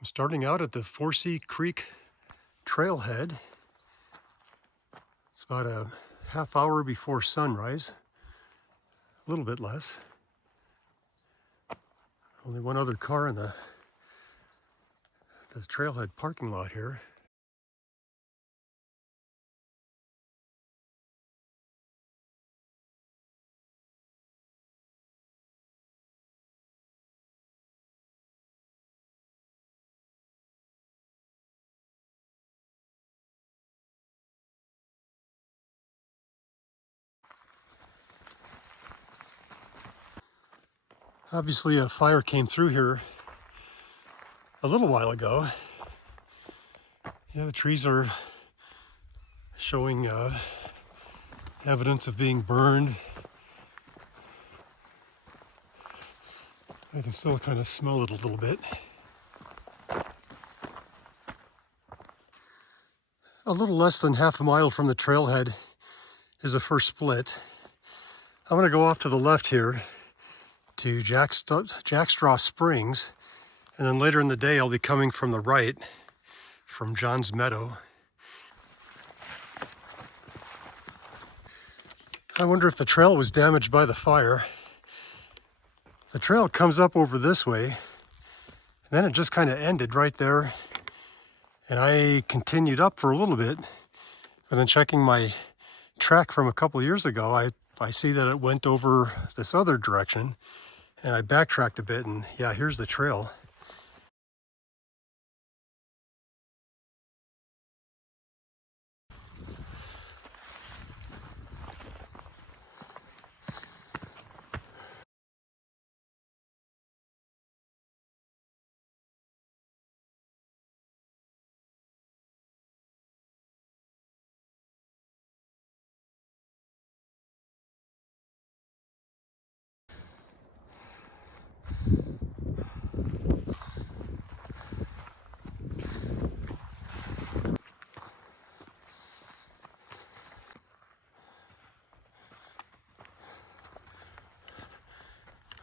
I'm starting out at the Forsee Creek Trailhead. It's about a half hour before sunrise, a little bit less. Only one other car in the trailhead parking lot here. Obviously a fire came through here a little while ago. Yeah, the trees are showing evidence of being burned. I can still kind of smell it a little bit. A little less than half a mile from the trailhead is the first split. I'm going to go off to the left here to Jackstraw Springs, and then later in the day I'll be coming from the right from John's Meadow. I wonder if the trail was damaged by the fire. The trail comes up over this way, and then it just kind of ended right there, and I continued up for a little bit, and then checking my track from a couple of years ago, I see that it went over this other direction, and I backtracked a bit, and yeah, here's the trail.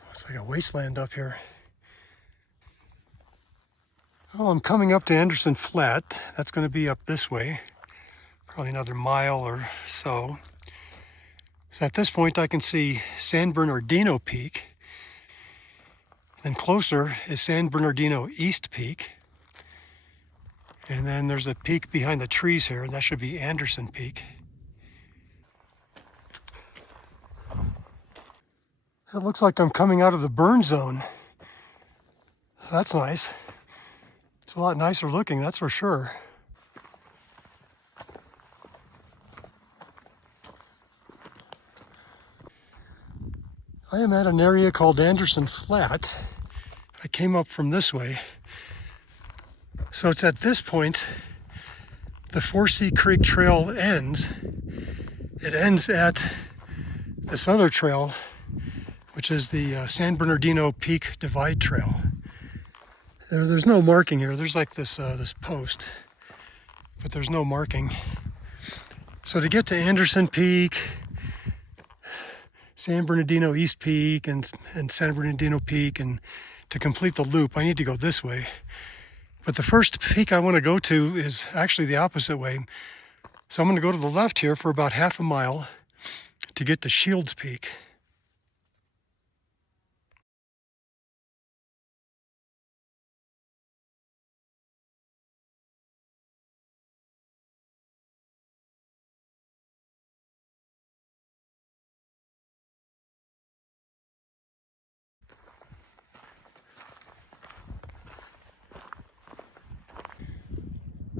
It's like a wasteland up here. Well, I'm coming up to Anderson Flat. That's going to be up this way, probably another mile or so. So at this point I can see San Bernardino Peak. Then closer is San Bernardino East Peak. And then there's a peak behind the trees here, and that should be Anderson Peak. It looks like I'm coming out of the burn zone. That's nice. It's a lot nicer looking, that's for sure. I am at an area called Anderson Flat. I came up from this way. So it's at this point the Forsee Creek Trail ends. It ends at this other trail, which is the San Bernardino Peak Divide Trail. There's no marking here. There's like this post, but there's no marking. So to get to Anderson Peak, San Bernardino East Peak, and San Bernardino Peak, and to complete the loop, I need to go this way. But the first peak I want to go to is actually the opposite way. So I'm going to go to the left here for about half a mile to get to Shields Peak.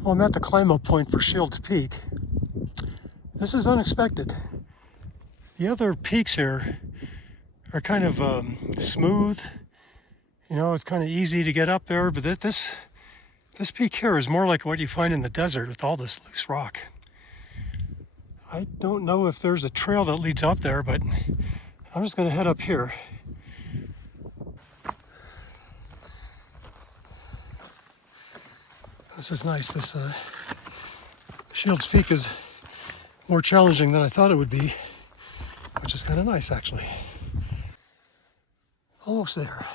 Well, I'm at the climb-up point for Shields Peak. This is unexpected. The other peaks here are kind of smooth. You know, it's kind of easy to get up there, but this peak here is more like what you find in the desert with all this loose rock. I don't know if there's a trail that leads up there, but I'm just going to head up here. This is nice. This Shields Peak is more challenging than I thought it would be, which is kind of nice actually. Almost there.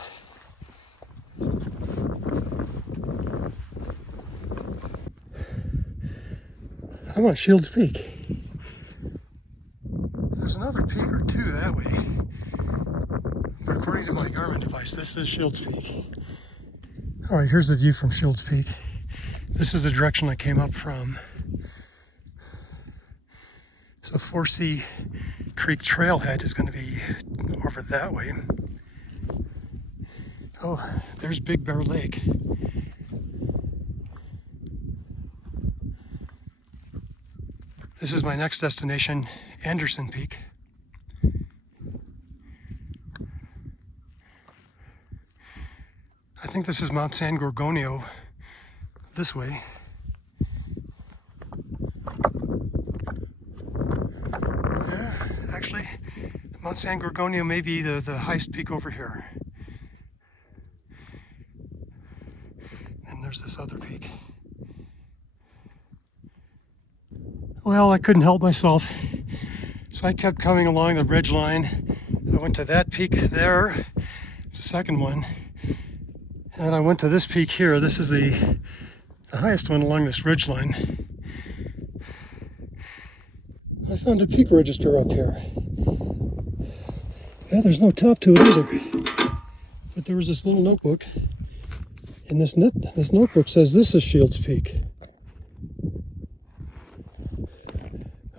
I'm on Shields Peak. There's another peak or two that way, but according to my Garmin device, this is Shields Peak. All right, here's the view from Shields Peak. This is the direction I came up from. So Forsee Creek Trailhead is going to be over that way. Oh, there's Big Bear Lake. This is my next destination, Anderson Peak. I think this is Mount San Gorgonio this way. Yeah, actually, Mount San Gorgonio may be the highest peak over here. And there's this other peak. Well, I couldn't help myself, so I kept coming along the ridge line. I went to that peak there, it's the second one, and I went to this peak here. This is the highest one along this ridge line. I found a peak register up here. Yeah, there's no top to it either, but there was this little notebook, and this notebook says this is Shields Peak.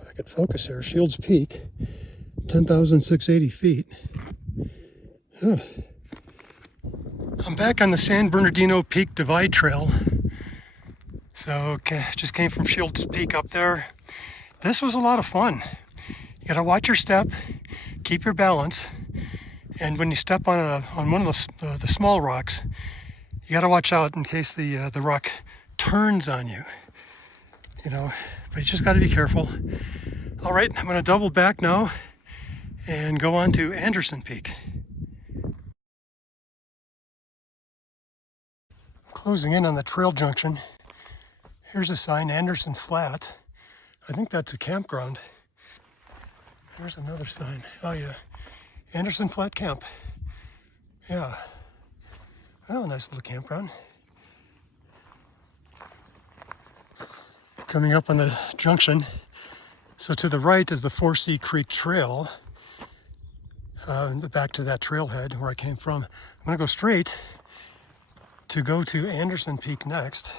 I could focus here. Shields Peak, 10,680 feet. Huh. I'm back on the San Bernardino Peak Divide Trail. So okay, just came from Shields Peak up there. This was a lot of fun. You gotta watch your step, keep your balance, and when you step on one of the small rocks, you gotta watch out in case the rock turns on you. You know, but you just gotta be careful. All right, I'm gonna double back now and go on to Anderson Peak. Closing in on the trail junction. Here's a sign, Anderson Flat. I think that's a campground. There's another sign. Oh yeah, Anderson Flat Camp. Yeah. Oh, nice little campground. Coming up on the junction. So to the right is the Forsee Creek Trail. Back to that trailhead where I came from. I'm gonna go straight to go to Anderson Peak next.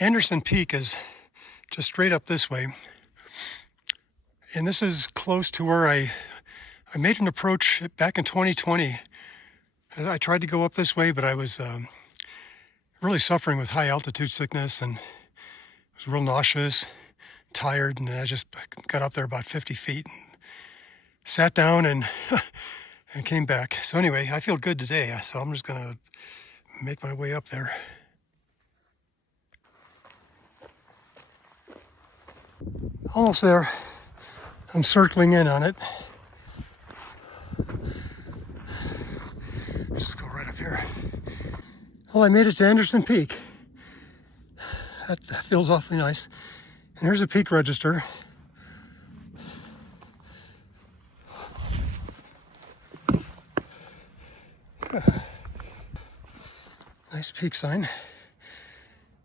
Anderson Peak is just straight up this way. And this is close to where I made an approach back in 2020. I tried to go up this way, but I was really suffering with high altitude sickness and was real nauseous, tired, and I just got up there about 50 feet, and sat down and and came back. So anyway, I feel good today, so I'm just gonna make my way up there. Almost there. I'm circling in on it. Let's go right up here. Well, I made it to Anderson Peak. That feels awfully nice. And here's a peak register. Nice peak sign.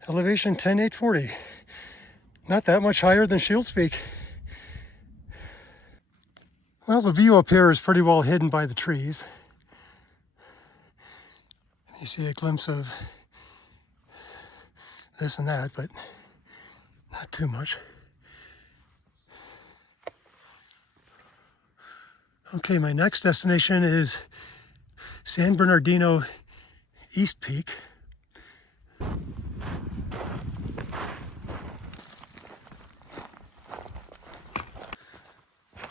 Elevation 10,840. Not that much higher than Shields Peak. Well, the view up here is pretty well hidden by the trees. You see a glimpse of this and that, but not too much. Okay, my next destination is San Bernardino East Peak.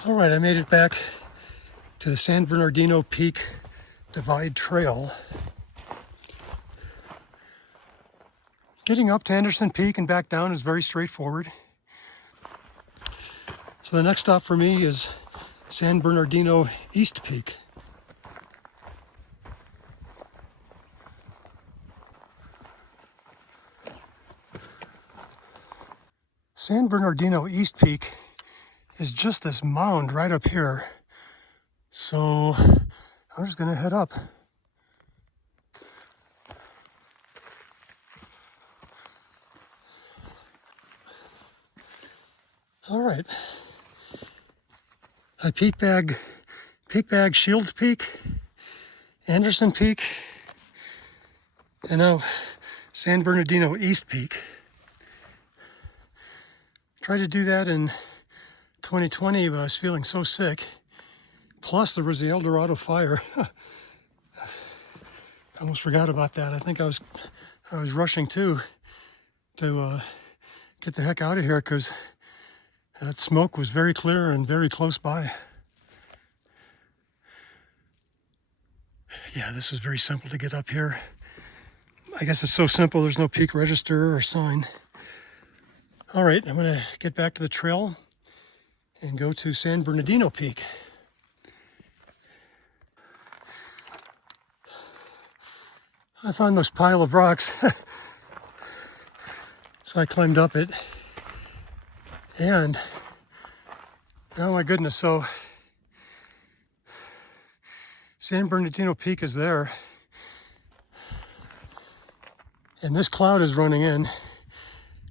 All right, I made it back to the San Bernardino Peak Divide Trail. Getting up to Anderson Peak and back down is very straightforward. So the next stop for me is San Bernardino East Peak. San Bernardino East Peak is just this mound right up here. So I'm just gonna head up. All right. Peak Bag, Shields Peak, Anderson Peak, and now San Bernardino East Peak. Tried to do that in 2020, but I was feeling so sick. Plus, there was the Dorado fire. I almost forgot about that. I think I was rushing to get the heck out of here because that smoke was very clear and very close by. Yeah, this was very simple to get up here. I guess it's so simple, there's no peak register or sign. All right, I'm gonna get back to the trail and go to San Bernardino Peak. I found this pile of rocks, so I climbed up it. And, oh my goodness, so San Bernardino Peak is there. And this cloud is running in.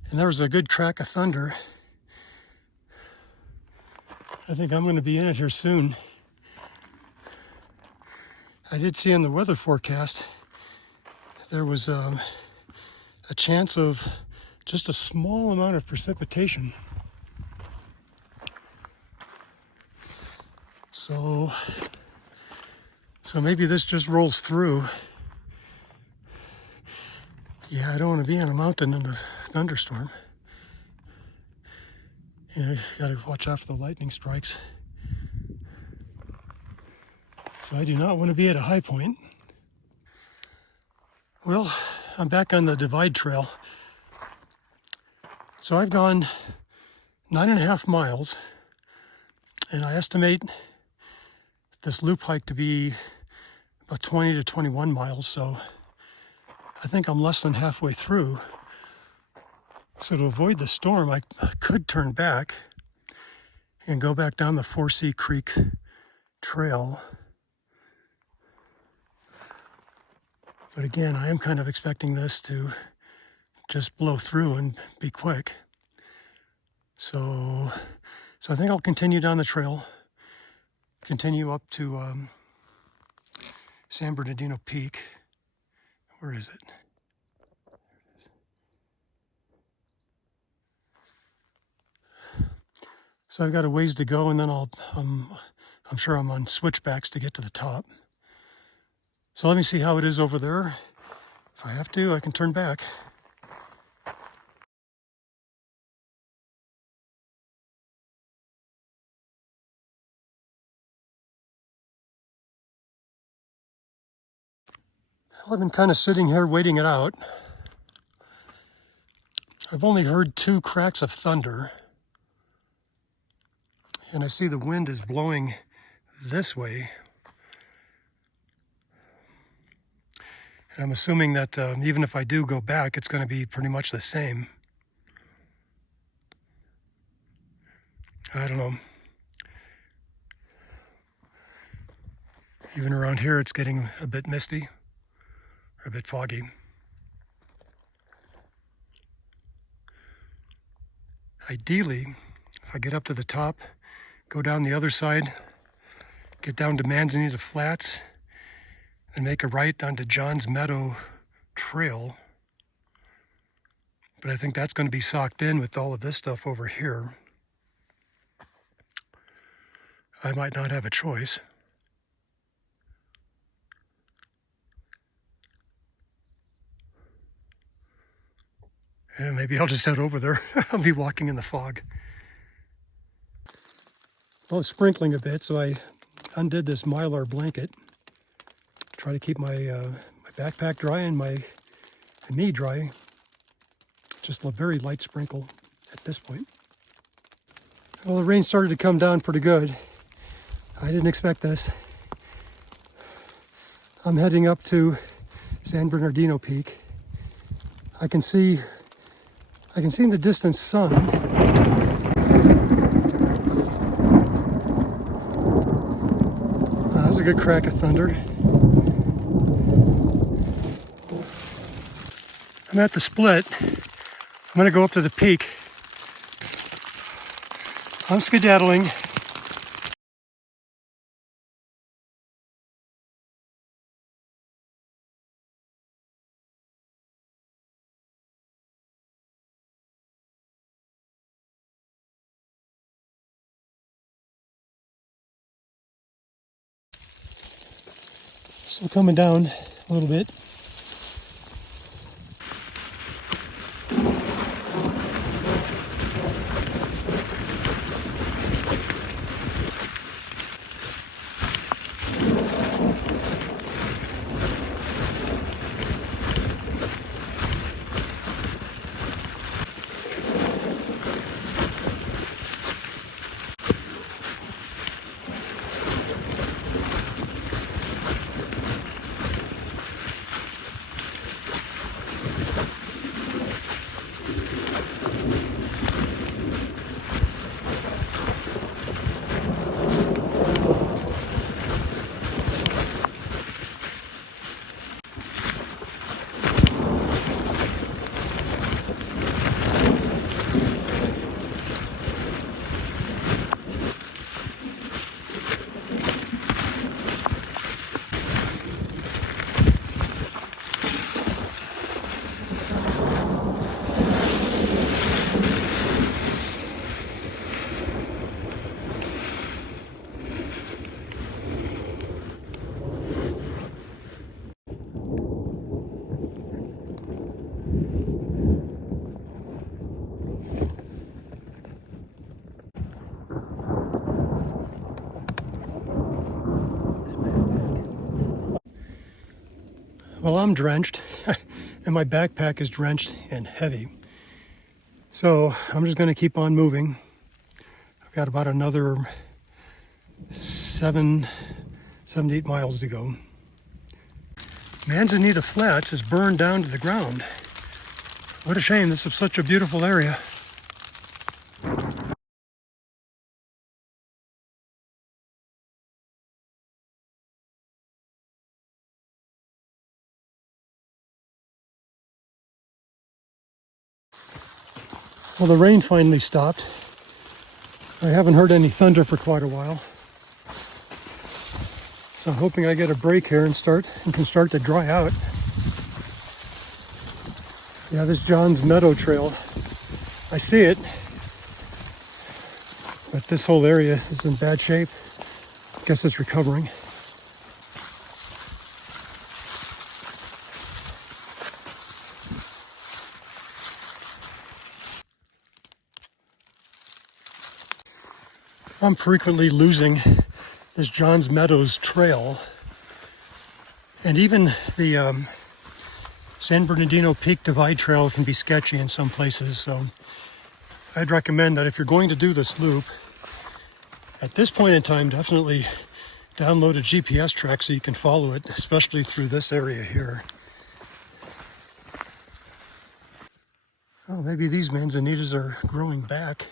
And there was a good crack of thunder. I think I'm going to be in it here soon. I did see in the weather forecast there was a chance of just a small amount of precipitation. So maybe this just rolls through. Yeah, I don't want to be on a mountain in a thunderstorm. You know, you gotta watch out for the lightning strikes. So I do not want to be at a high point. Well, I'm back on the Divide Trail. So I've gone 9.5 miles, and I estimate this loop hike to be about 20 to 21 miles, so I think I'm less than halfway through. So to avoid the storm, I could turn back and go back down the Forsee Creek Trail. But again, I am kind of expecting this to just blow through and be quick. So I think I'll continue down the trail, continue up to San Bernardino Peak. Where is it? So I've got a ways to go, and then I'm sure I'm on switchbacks to get to the top. So let me see how it is over there. If I have to, I can turn back. Well, I've been kind of sitting here waiting it out. I've only heard 2 cracks of thunder. And I see the wind is blowing this way. And I'm assuming that even if I do go back, it's going to be pretty much the same. I don't know. Even around here, it's getting a bit misty, or a bit foggy. Ideally, if I get up to the top, go down the other side, get down to Manzanita Flats, and make a right onto John's Meadow Trail. But I think that's going to be socked in with all of this stuff over here. I might not have a choice. Yeah, maybe I'll just head over there. I'll be walking in the fog. Well, it's sprinkling a bit, so I undid this Mylar blanket. Try to keep my backpack dry and my knee dry. Just a very light sprinkle at this point. Well, the rain started to come down pretty good. I didn't expect this. I'm heading up to San Bernardino Peak. I can see in the distance sun. That was a good crack of thunder. I'm at the split. I'm going to go up to the peak. I'm skedaddling. Still coming down a little bit. Well, I'm drenched and my backpack is drenched and heavy. So I'm just going to keep on moving. I've got about another 7 to 8 miles to go. Manzanita Flats is burned down to the ground. What a shame, this is such a beautiful area. Well, the rain finally stopped. I haven't heard any thunder for quite a while. So I'm hoping I get a break here and can start to dry out. Yeah, this John's Meadow Trail. I see it, but this whole area is in bad shape. I guess it's recovering. I'm frequently losing this John's Meadows Trail, and even the San Bernardino Peak Divide Trail can be sketchy in some places, so I'd recommend that if you're going to do this loop, at this point in time, definitely download a GPS track so you can follow it, especially through this area here. Oh, maybe these manzanitas are growing back.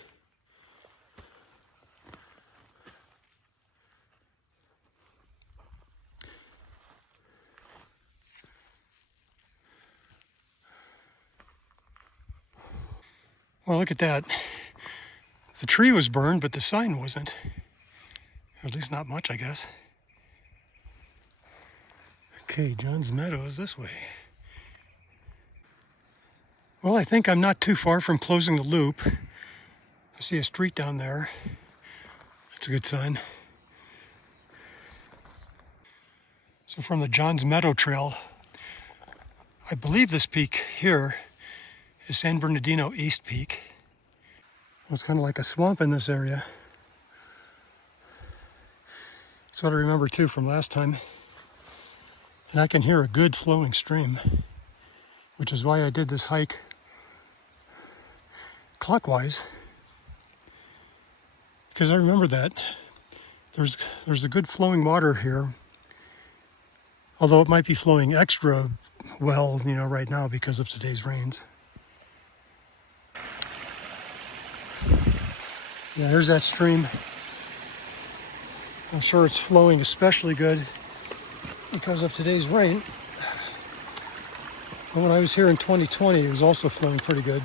Well, look at that. The tree was burned, but the sign wasn't. Or at least not much, I guess. Okay, John's Meadow is this way. Well, I think I'm not too far from closing the loop. I see a street down there. That's a good sign. So from the John's Meadow Trail, I believe this peak here is San Bernardino East Peak. It's kind of like a swamp in this area. That's what I remember too from last time. And I can hear a good flowing stream, which is why I did this hike clockwise. Because I remember that there's a good flowing water here. Although it might be flowing extra well, right now because of today's rains. Yeah, here's that stream. I'm sure it's flowing especially good because of today's rain. But when I was here in 2020, it was also flowing pretty good.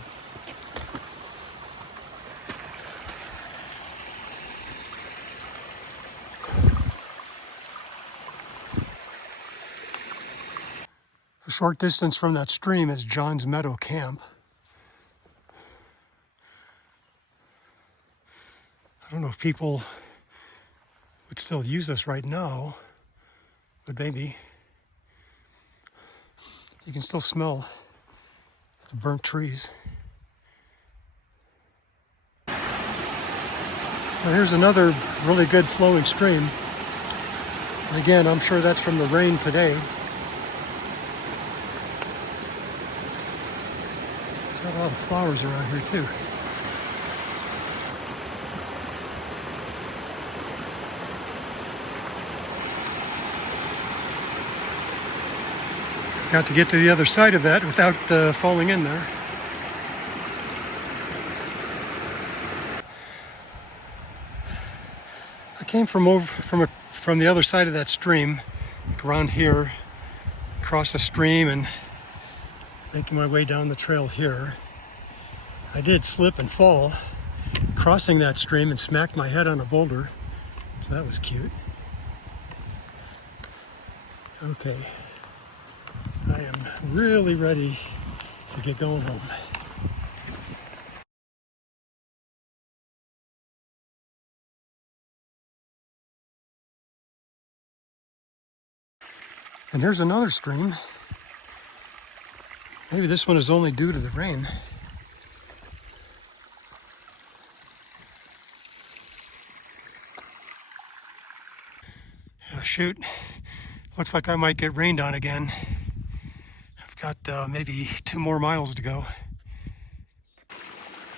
A short distance from that stream is John's Meadow Camp. I don't know if people would still use this right now, but maybe. You can still smell the burnt trees. Well, here's another really good flowing stream. And again, I'm sure that's from the rain today. There's got a lot of flowers around here too. Got to get to the other side of that without falling in there. I came from the other side of that stream, around here, across the stream, and making my way down the trail here. I did slip and fall crossing that stream and smacked my head on a boulder, so that was cute. Okay, I am really ready to get going home. And here's another stream. Maybe this one is only due to the rain. Shoot, looks like I might get rained on again. I've got maybe 2 more miles to go.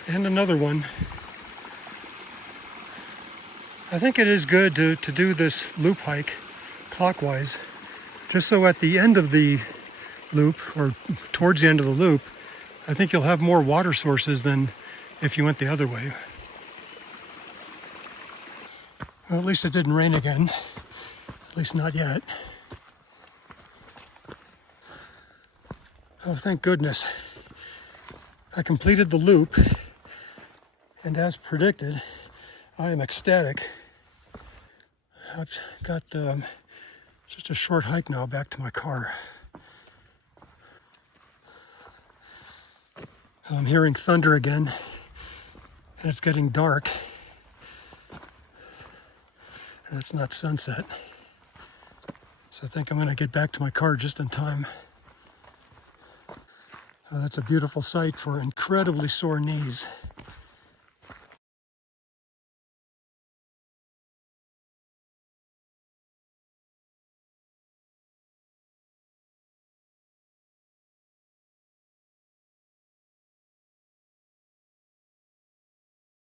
And another one. I think it is good to do this loop hike clockwise, just so at the end of the loop, or towards the end of the loop, I think you'll have more water sources than if you went the other way. Well, at least it didn't rain again. At least not yet. Oh, thank goodness. I completed the loop, and as predicted, I am ecstatic. I've got just a short hike now back to my car. I'm hearing thunder again, and it's getting dark. And it's not sunset. So I think I'm going to get back to my car just in time. Oh, that's a beautiful sight for incredibly sore knees.